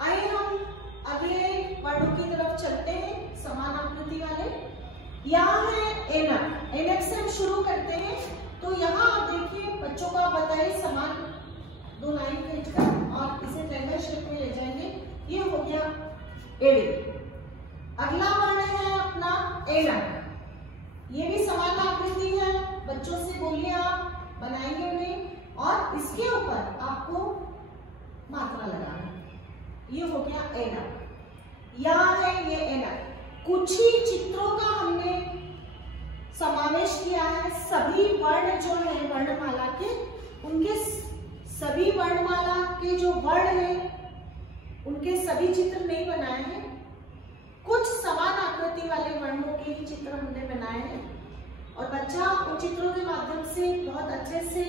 आइए हम अगले वर्णों की तरफ चलते हैं, समान आकृति वाले। यहाँ है एनक। एनक से हम शुरू करते हैं। तो यहाँ आप देखिए, बच्चों को आप बताइए समान दो लाइन खींचकर और इसे ट्रायंगल शेप में ले जाएंगे। ये हो गया एड़ी। अगला वर्ण है अपना एनक। ये भी समान आकृति है। बच्चों से बोलिए, आप बनाएंगे उन्हें और इसके ऊपर आपको मात्रा लगाना। ये हो गया एनक। यहाँ है ये एनक। कुछ ही चित्रों का हमने समावेश किया है। सभी वर्ण जो है वर्णमाला के, उनके सभी वर्णमाला के जो वर्ण हैं उनके सभी चित्र नहीं बनाए हैं। कुछ समान आकृति वाले वर्णों के ही चित्र हमने बनाए हैं और बच्चा उन चित्रों के माध्यम से बहुत अच्छे से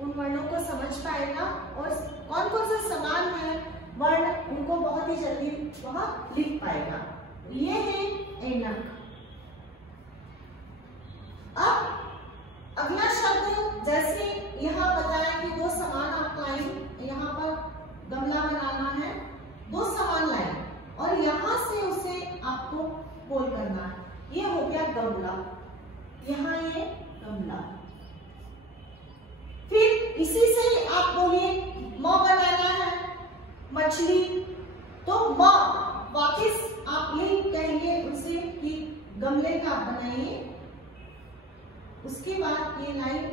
उन वर्णों को समझ पाएगा और कौन कौन से समान है वर्ण उनको बहुत ही जल्दी वह लिख पाएगा। ये है एनक। अब अगला शब्द, जैसे यहाँ बताया कि दो समान आप लाइन, यहाँ पर गमला बनाना है, दो समान लाइन और यहाँ से उसे आपको गोल करना है। ये हो गया गमला। यहाँ ये गमला। फिर इसी से आप बोलिए म बनाना है, मछली। तो म वापस आप ये कहेंगे उनसे कि गमले का बनाइए। उसके बाद ये लाइन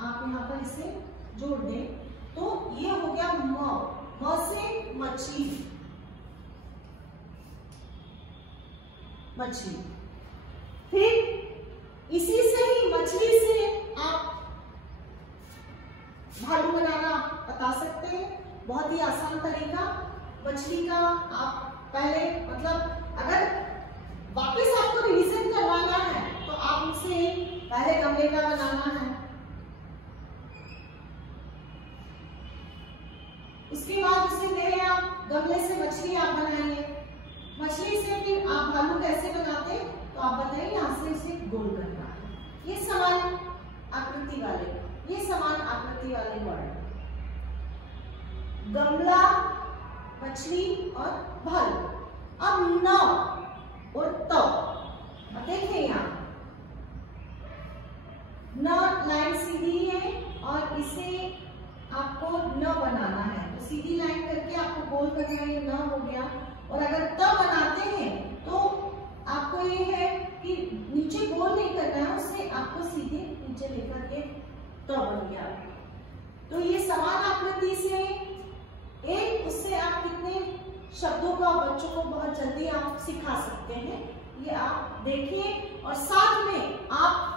आप यहाँ पर इसे जोड़ दें तो ये हो गया म से मछली। मछली। फिर इसी से ही मछली से आप भालू बनाना बता सकते हैं। बहुत ही आसान तरीका मछली का। आप पहले मतलब अगर वापस आपको रिवीजन करवाना है तो आप उनसे पहले गमले का बनाना है, उसके बाद उसे कहे आप गमले से मछली आप बनाइए। मछली से फिर आप भालू कैसे बनाते हैं तो आप बताइए, यहाँ से इसे गोल करना है। ये समान आकृति वाले, ये समान आकृति वाले वर्ण, गमला, मछली और भालू। अब न और त, देखिए यहाँ न लाइन सीधी है और इसे आपको न बनाना है। तो सीधी लाइन करके आपको गोल करना है, न हो गया। और अगर त बनाते हैं तो आपको ये है कि नीचे गोल नहीं करना है, उससे आपको सीधे नीचे लेकर के त बन गया। तो ये समान आकृति से एक, उससे आप कितने शब्दों का बच्चों को बहुत जल्दी आप सिखा सकते हैं। ये आप देखिए और साथ में आप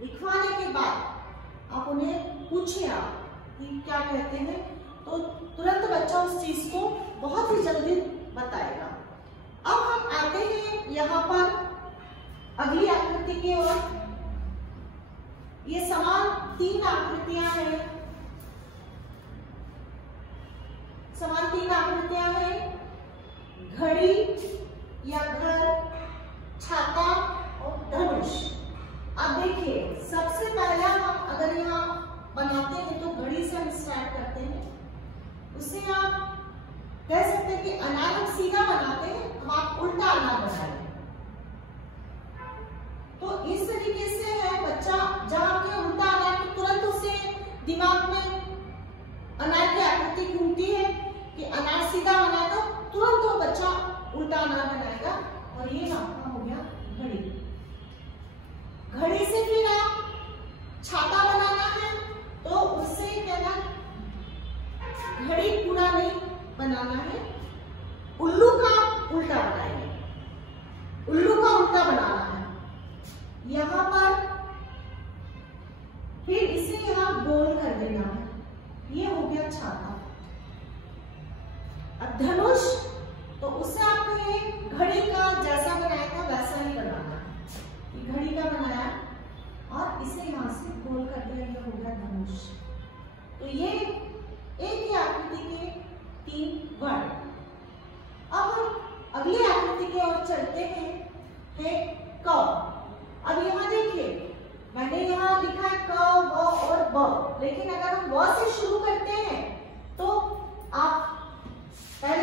लिखवाने के बाद आप उन्हें पूछिए आप कि क्या कहते हैं, तो तुरंत बच्चा उस चीज को बहुत ही जल्दी बताएगा। अब हम आते हैं यहाँ पर अगली आकृति की ओर। ये समान तीन आकृतियां हैं। समान तीन आकृतियां हैं, घड़ी या घर, छाता और धनुष। अब देखिए, सबसे पहला हम अगर यहाँ बनाते हैं तो घड़ी से हम स्टार्ट करते हैं। उससे आप कह सकते हैं कि अनार हम सीधा बनाते हैं, हम आप उल्टा अनार बनाएंगे। तो इस तरीके से है, बच्चा जहां के उल्टा अनार तो तुरंत उसे दिमाग में अनार की आकृति घूमती है कि अनार सीधा बना, तो तुरंत वो बच्चा उल्टा अनार बनाएगा। और ये आपका हो गया घड़ी। घड़ी से फिर आप छाता बनाना है तो उससे कहना घड़ी पूरा नहीं बनाना है, उल्लू का उल्टा बनाएंगे। उल्लू का उल्टा बनाना है यहाँ पर, फिर इसे यहाँ गोल कर देना है। ये हो गया छाता। अब धनुष, तो उससे आपको ये घड़ी का जैसा बनाया था वैसा ही बनाना है। घड़ी का बनाया और इसे यहाँ से गोल कर दिया, ये हो गया धनुष। तो ये एक ही आकृति के तीन वर्ण। अब हम अगली आकृति की ओर चलते हैं, है क। अब यहाँ देखिए, मैंने यहाँ लिखा है क, व और ब, लेकिन अगर हम व से शुरू करते हैं तो आप पहले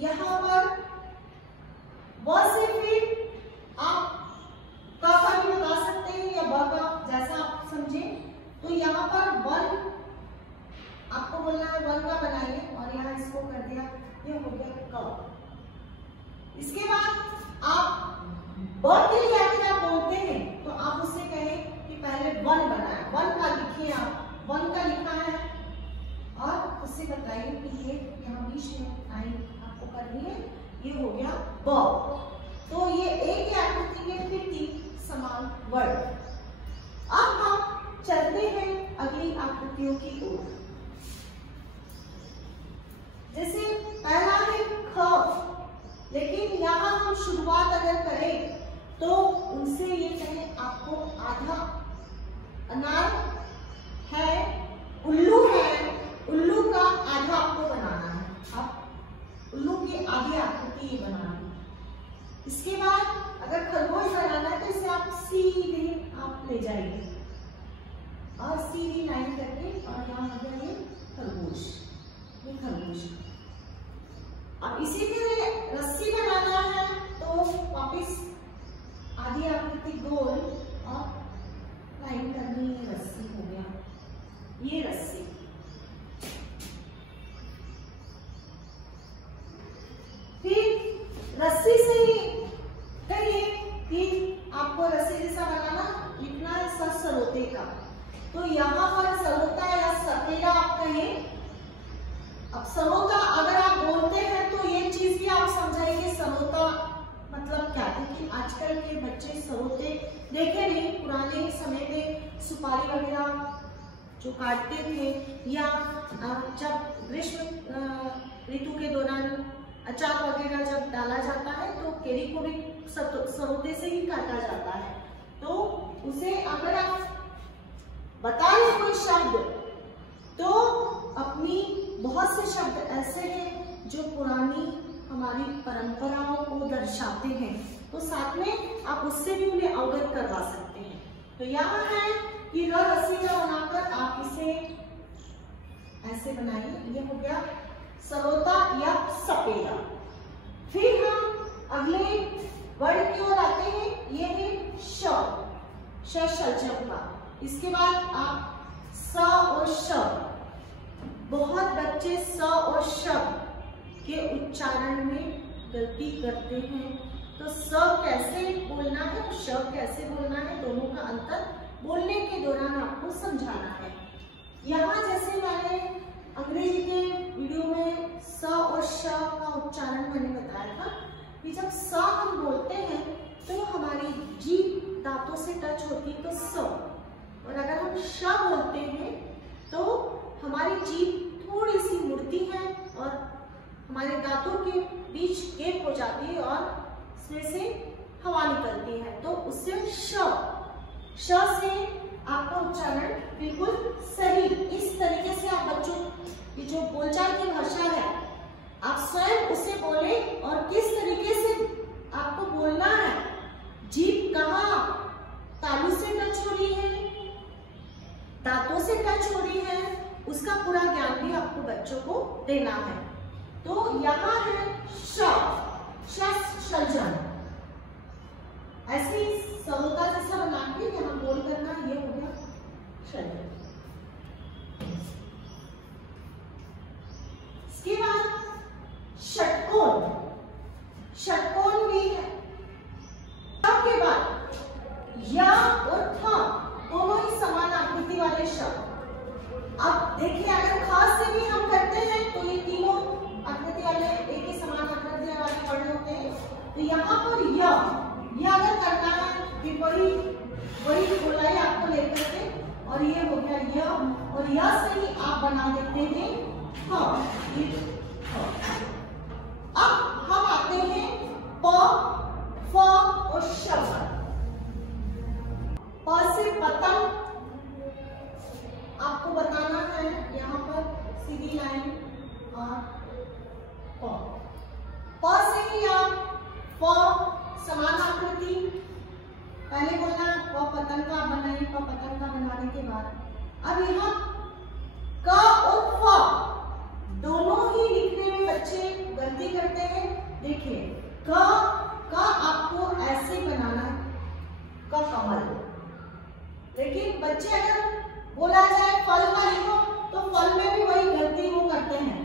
यहाँ पर व से फिर आप का भी बता सकते हैं या ब का, जैसा आप समझे। तो यहाँ पर वन आपको बोलना है, वन का बनाइए और यहाँ इसको कर दिया, ये हो गया क। इसके बाद आप ब के लिए अगर आप बोलते हैं तो आप उसे कहें कि पहले वन बनाए, वन का लिखिए, आप वन का लिखा है और उससे बताइए कि ये यहाँ बीच में लाइन आपको करनी है, ये हो गया ब। तो ये एक ही आकृति के फिर 3 समान वर्ड। अब हम चलते हैं अगली आकृतियों की ओर। जैसे पहला है ख, लेकिन यहाँ हम शुरुआत अगर करें तो उनसे ये कहें आपको आधा अनार है, उल्लू है, उल्लू का आधा आपको बनाना है। अब उल्लू की आधी आकृति ये बनाना है। इसके बाद अगर खरगोश बनाना है तो इसे आप सीधे आप ले जाइए और सीधी लाइन करके और यहाँ आ गया ये खरगोश, ये खरगोश। अब इसी के लिए रस्सी बनाना है तो वापिस आधी आकृति गोल और लाइन करनी है, रस्सी हो गया, ये रस्सी। फिर रस्सी से ही कहिए कि आपको रस्सी जैसा बनाना, लिखना है सरोते का। तो यहाँ पर सरोता या सपेरा आप कहें। अब सरोता अगर आप बोलते हैं तो ये चीज भी आप समझाइए सरोता मतलब क्या, क्योंकि आजकल के बच्चे सरोते देखे नहीं। पुराने समय में सुपारी वगैरह जो काटते थे या जब ग्रीष्म ऋतु के दौरान अचार वगैरह जब डाला जाता है तो केरी को भी सरोते से ही काटा जाता है। तो उसे अगर आप बता रहे कोई शब्द तो अपनी बहुत से शब्द ऐसे हैं जो पुरानी हमारी परंपराओं को दर्शाते हैं, तो साथ में आप उससे भी उन्हें अवगत करवा सकते हैं। तो यहाँ है कि रस्सी का बनाकर आप इसे ऐसे बनाइए, ये हो गया सरोता या सपेरा। फिर हम अगले वर्ड की ओर आते हैं, ये है शलजम का। इसके बाद आप स और श, बहुत बच्चे स और श के उच्चारण में गलती करते हैं। तो स कैसे बोलना है, श कैसे बोलना है, दोनों का अंतर बोलने के दौरान आपको समझाना है। यहाँ जैसे मैंने अंग्रेजी के वीडियो में स और श का उच्चारण मैंने बताया था कि जब स हम बोलते हैं तो हमारी जीभ दांतों से टच होती है तो स, और अगर हम श बोलते हैं तो हमारी जीभ थोड़ी सी मुड़ती है और हमारे दांतों के बीच गैप हो जाती है और इसमें से हवा निकलती है, तो उससे श से आपका उच्चारण बिल्कुल सही। इस तरीके से आप बच्चों की जो बोलचाल की भाषा है आप स्वयं उसे बोले और किस तरीके से आपको बोलना है, जीभ कहाँ तालू से टच हो रही है, दांतों से टच हो रही है, उसका पूरा ज्ञान भी आपको बच्चों को देना है। तो यहाँ है शलजम, ऐसी सरोता जैसा बना के यहाँ गोल करना, ये हो गया शलजम। इसके बाद षटकोण, षटकोण भी है। के बाद या और था दोनों ही समान आकृति वाले शब्द। अब देखिए अगर खास से भी हम करते हैं तो ये तीनों आकृति वाले एक ही समान आकृति वाले वर्ड होते हैं। तो यहाँ पर या अगर करना है कि बड़ी गोलाई आपको लेकर के, और ये हो गया या, और या से ही आप बना देते हैं हाँ, ये हाँ। अब हम आते हैं प, फ और श। प से पतंग आपको बताना है, यहाँ पर सीधी लाइन और प से ही आप प समान आकृति पहले बोलना, प पतंग का बनाइए, प पतंग का बनाने के बाद अब यहाँ क और फ दोनों ही लिखने में बच्चे गलती करते हैं। देखिए क आपको ऐसे बनाना है, क कमल। लेकिन बच्चे अगर बोला जाए फल का लिखो तो फल में भी वही गलती वो करते हैं,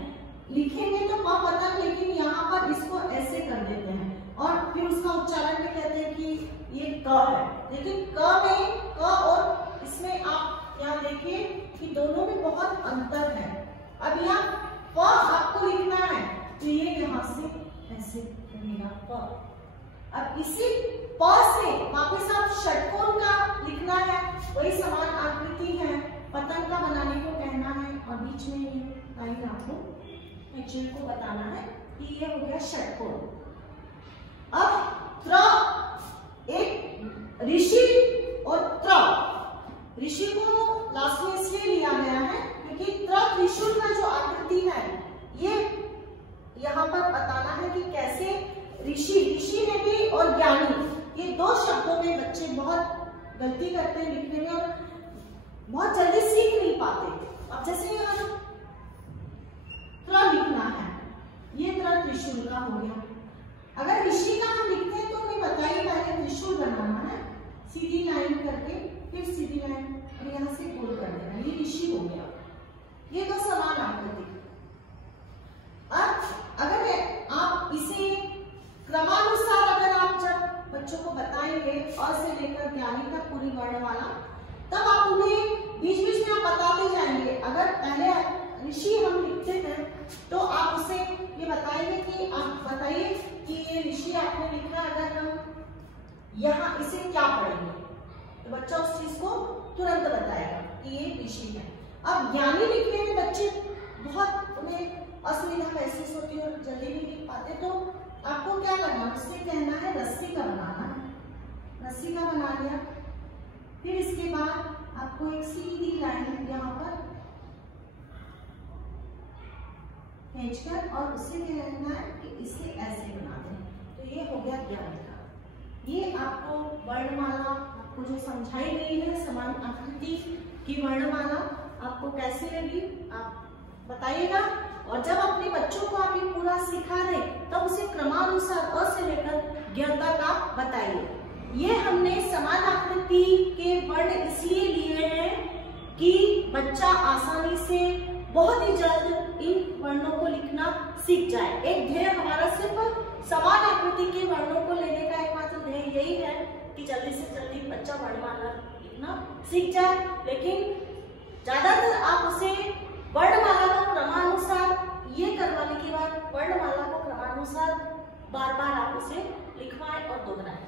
लिखेंगे तो प पतंग, लेकिन यहाँ पर इसको ऐसे कर देते हैं और फिर उसका उच्चारण में कहते हैं कि ये क है। लेकिन क में क और इसमें आप यहाँ देखिए कि दोनों में बहुत अंतर है। अब यहाँ प आपको लिखना है तो ये यहाँ से ऐसे बनेगा प। अब इसी प से वापस आप षटकोण का लिखना है, वही समान आकृति है, पतंग का बनाने को कहना है और बीच में ये लाइन आपको पिक्चर को बताना है कि ये हो गया षटकोण। अब त्र, एक ऋषि और त्र, ऋषि को लास्ट में इसलिए लिया गया है क्योंकि त्र त्रिशूल का जो आकृति है ये यहाँ पर बताना है कि कैसे ऋषि ने भी और ज्ञानी, ये दो शब्दों में बच्चे बहुत गलती करते हैं लिखने में और बहुत जल्दी सीख नहीं पाते। अब जैसे यहाँ त्र लिखना है, ये त्र त्रिशूल का हो गया। अगर ऋषि का हम लिखते हैं तो हमें बताइए पहले त्रिशूल बनाना है, सीधी लाइन करके फिर सीधी लाइन और यहाँ से गोल कर देना, ये ऋषि हो गया। ये दो समान आकृति। अब अगर आप इसे क्रमानुसार अगर आप जब बच्चों को बताएंगे अ से लेकर ज्ञानी तक पूरी वर्णमाला, तब आप उन्हें बीच बीच में आप बताते जाएंगे। अगर पहले ऋषि हम लिखते हैं तो आप उसे ये बताएंगे कि आप बताइए कि ये ऋषि आपने लिखा, अगर हम यहाँ इसे क्या पढ़ेंगे तो बच्चा उस चीज को तुरंत बताएगा कि ये ऋषि है। अब ज्ञानी लिखने में बच्चे बहुत उन्हें असुविधा महसूस होती है और जल्दी नहीं लिख पाते, तो आपको क्या करना है, उससे कहना है रस्सी का बनाना है। रस्सी का बना लिया, फिर इसके बाद आपको एक सीधी लाइन यहाँ पर खींचकर और उससे कहना है कि इसे ऐसे बना दें, तो ये हो गया ज्ञान का। ये आपको वर्णमाला आपको जो समझाई गई है समान आकृति की वर्णमाला आपको कैसी लगी आप बताइएगा। और जब अपने बच्चों को आप ये पूरा सिखा रहे तब उसे क्रमानुसार अ से लेकर ज्ञता का बताइए। ये हमने समान आकृति के वर्ण इसलिए लिए हैं कि बच्चा आसानी से बहुत ही जल्द इन वर्णों को लिखना सीख जाए। एक ध्येय हमारा सिर्फ समान आकृति के वर्णों को लेने का एकमात्र ध्येय यही है कि जल्दी से जल्दी बच्चा वर्णमाला लिखना सीख जाए। लेकिन ज्यादातर आप उसे वर्णमाला को क्रमानुसार, ये करवाने के बाद वर्णमाला को क्रमानुसार बार बार आप उसे लिखवाएं और दोहराएं।